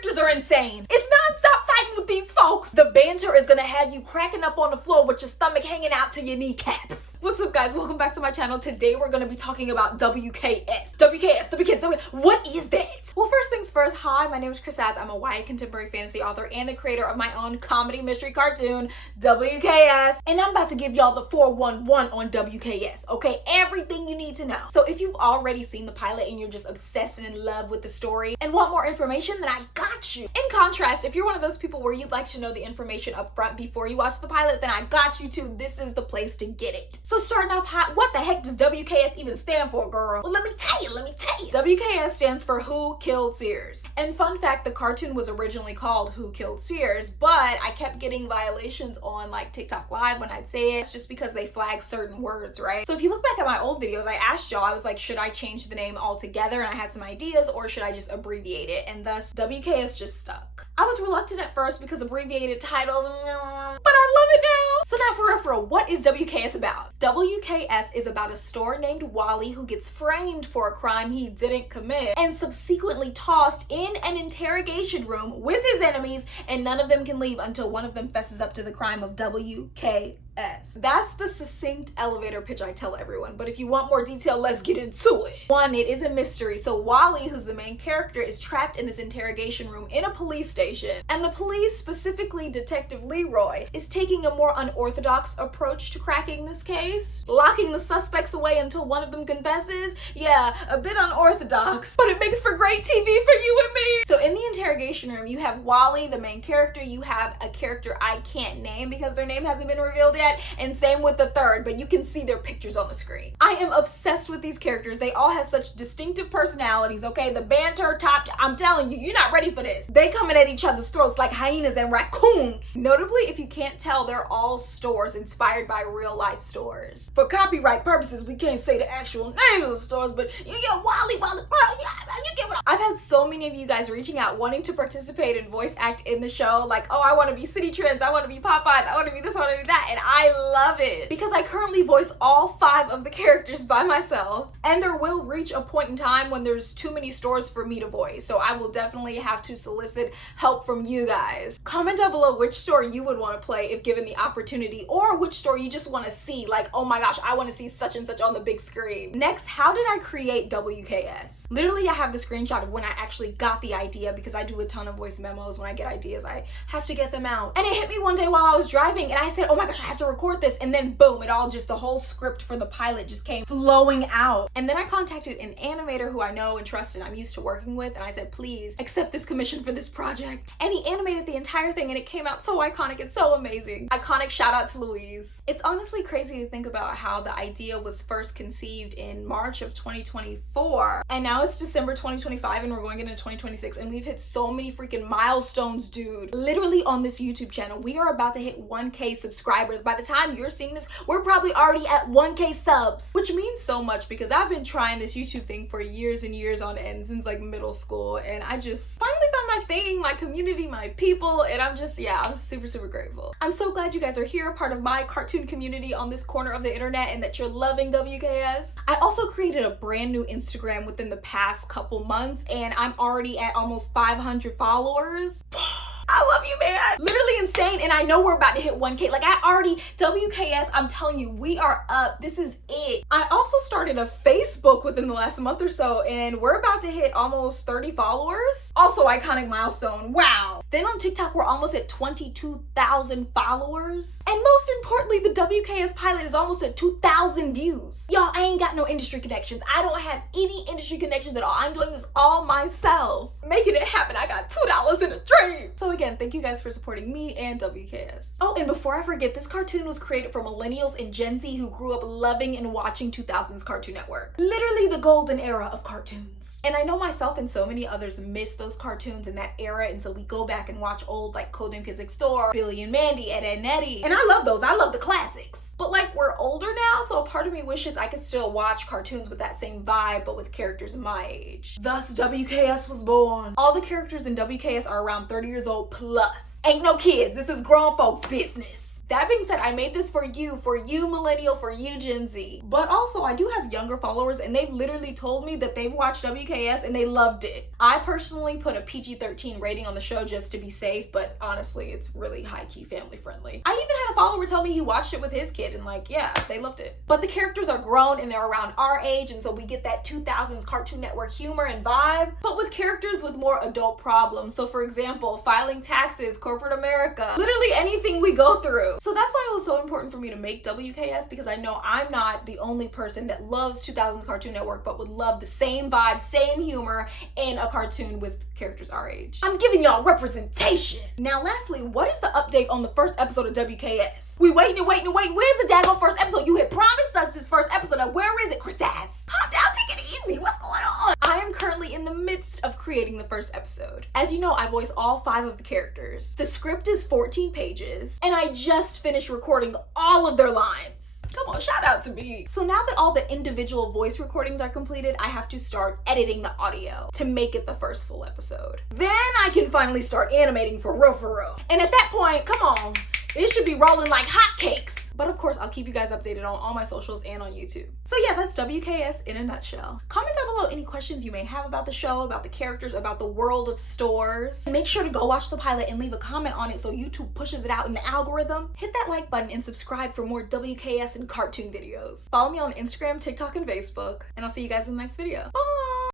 characters are insane. It's non-stop fighting with these folks. The banter is gonna have you cracking up on the floor with your stomach hanging out to your kneecaps. What's up, guys? Welcome back to my channel. Today we're gonna be talking about WKS. What is that? Well, first things first, hi, my name is Kris. I'm a YA contemporary fantasy author and the creator of my own comedy mystery cartoon, WKS. And I'm about to give y'all the 411 on WKS, okay? Everything you need to know. So if you've already seen the pilot and you're just obsessed and in love with the story and want more information, then I got you. In contrast, if you're one of those people where you'd like to know the information up front before you watch the pilot, then I got you too. This is the place to get it. So starting off hot, what the heck does WKS even stand for, girl? Well, let me tell you. WKS stands for Who Killed Sears. And fun fact, the cartoon was originally called Who Killed Sears, but I kept getting violations on like TikTok Live when I'd say it, just because they flag certain words, right? So if you look back at my old videos, I asked y'all, I was like, should I change the name altogether? And I had some ideas, or should I just abbreviate it? And thus WKS just stuck. I was reluctant at first because abbreviated titles, but I love it now. So now for real, what is WKS about? WKS is about a store named Wally who gets framed for a crime he didn't commit and subsequently tossed in an interrogation room with his enemies, and none of them can leave until one of them fesses up to the crime of WKS. That's the succinct elevator pitch I tell everyone, but if you want more detail, let's get into it. One, it is a mystery. So Wally, who's the main character, is trapped in this interrogation room in a police station, and the police, specifically Detective Leroy, is taking a more unorthodox approach to cracking this case, locking the suspects away until one of them confesses. Yeah, a bit unorthodox, but it makes for great TV for you and me. So in the interrogation room, you have Wally, the main character. You have a character I can't name because their name hasn't been revealed yet, and same with the third, but you can see their pictures on the screen. I am obsessed with these characters. They all have such distinctive personalities, okay? The banter topped, I'm telling you, you're not ready for this. They coming at each other's throats like hyenas and raccoons. Notably, if you can't tell, they're all stores inspired by real life stores. For copyright purposes, we can't say the actual name of the stores, but you get Wally, you get what I've had so many of you guys reaching out wanting to participate and voice act in the show, like, oh, I want to be City Trends, I want to be Popeyes, I want to be this, I want to be that, and I love it because I currently voice all 5 of the characters by myself, and there will reach a point in time when there's too many stores for me to voice, so I will definitely have to solicit help from you guys. Comment down below which store you would want to play if given the opportunity, or which store you just want to see, like, oh my gosh, I want to see such and such on the big screen. Next, how did I create WKS? Literally, I have the screenshot of when I actually got the idea, because I do a ton of voice memos. When I get ideas, I have to get them out, and it hit me one day while I was driving, and I said, oh my gosh, I have to record this, and then boom, it all just, the whole script for the pilot just came flowing out. And then I contacted an animator who I know and trust and I'm used to working with, and I said, please accept this commission for this project, and he animated the entire thing, and it came out so iconic and so amazing. Iconic shout out to Louise. It's honestly crazy to think about how the idea was first conceived in March of 2024, and now it's December 2025 and we're going into 2026, and we've hit so many freaking milestones, dude. Literally on this YouTube channel, we are about to hit 1K subscribers. By the time you're seeing this, we're probably already at 1K subs, which means so much because I've been trying this YouTube thing for years and years on end, since like middle school, and I just finally found my thing, my community, my people, and I'm just, yeah, I'm super grateful. I'm so glad you guys are here, part of my cartoon community on this corner of the internet, and that you're loving WKS. I also created a brand new Instagram within the past couple months, and I'm already at almost 500 followers. I love you, man. Literally insane. And I know we're about to hit 1K. Like, WKS, I'm telling you, we are up. This is it. I also started a Facebook within the last month or so, and we're about to hit almost 30 followers. Also iconic milestone. Wow. Then on TikTok, we're almost at 22,000 followers. And most importantly, the WKS pilot is almost at 2,000 views. Y'all, I ain't got no industry connections. I don't have any industry connections at all. I'm doing this all myself. Making it happen. I got $2 in a dream. So again, thank you guys for supporting me and WKS. Oh, and before I forget, this cartoon was created for millennials and Gen Z who grew up loving and watching 2000s Cartoon Network. Literally the golden era of cartoons. And I know myself and so many others miss those cartoons in that era, and so we go back and watch old like Codename Kids Next Door, Billy and Mandy, Ed, Edd n Eddy, and I love those. I love the classics. But like, we're older now, so a part of me wishes I could still watch cartoons with that same vibe, but with characters my age. Thus, WKS was born. All the characters in WKS are around 30 years old plus. Ain't no kids, this is grown folks business. That being said, I made this for you millennial, for you Gen Z. But also, I do have younger followers and they've literally told me that they've watched WKS and they loved it. I personally put a PG-13 rating on the show just to be safe, but honestly, it's really high-key family friendly. I even had a follower tell me he watched it with his kid and like, yeah, they loved it. But the characters are grown and they're around our age, and so we get that 2000s Cartoon Network humor and vibe, but with characters with more adult problems. So for example, filing taxes, corporate America, literally anything we go through. So that's why it was so important for me to make WKS, because I know I'm not the only person that loves 2000s Cartoon Network but would love the same vibe, same humor in a cartoon with characters our age. I'm giving y'all representation. Now lastly, what is the update on the first episode of WKS? We waiting and waiting and waiting. Where's the daggone first episode? You had promised us this first episode. Now where is it, Kris? Calm down, take it easy. What's going on? I am currently in the midst of creating the first episode. As you know, I voice all 5 of the characters. The script is 14 pages, and I just finished recording all of their lines. Come on, shout out to me. So now that all the individual voice recordings are completed, I have to start editing the audio to make it the first full episode. Then I can finally start animating for real. And at that point, come on, it should be rolling like hotcakes. But of course, I'll keep you guys updated on all my socials and on YouTube. So yeah, that's WKS in a nutshell. Comment down below any questions you may have about the show, about the characters, about the world of stores. Make sure to go watch the pilot and leave a comment on it so YouTube pushes it out in the algorithm. Hit that like button and subscribe for more WKS and cartoon videos. Follow me on Instagram, TikTok, and Facebook, and I'll see you guys in the next video. Bye!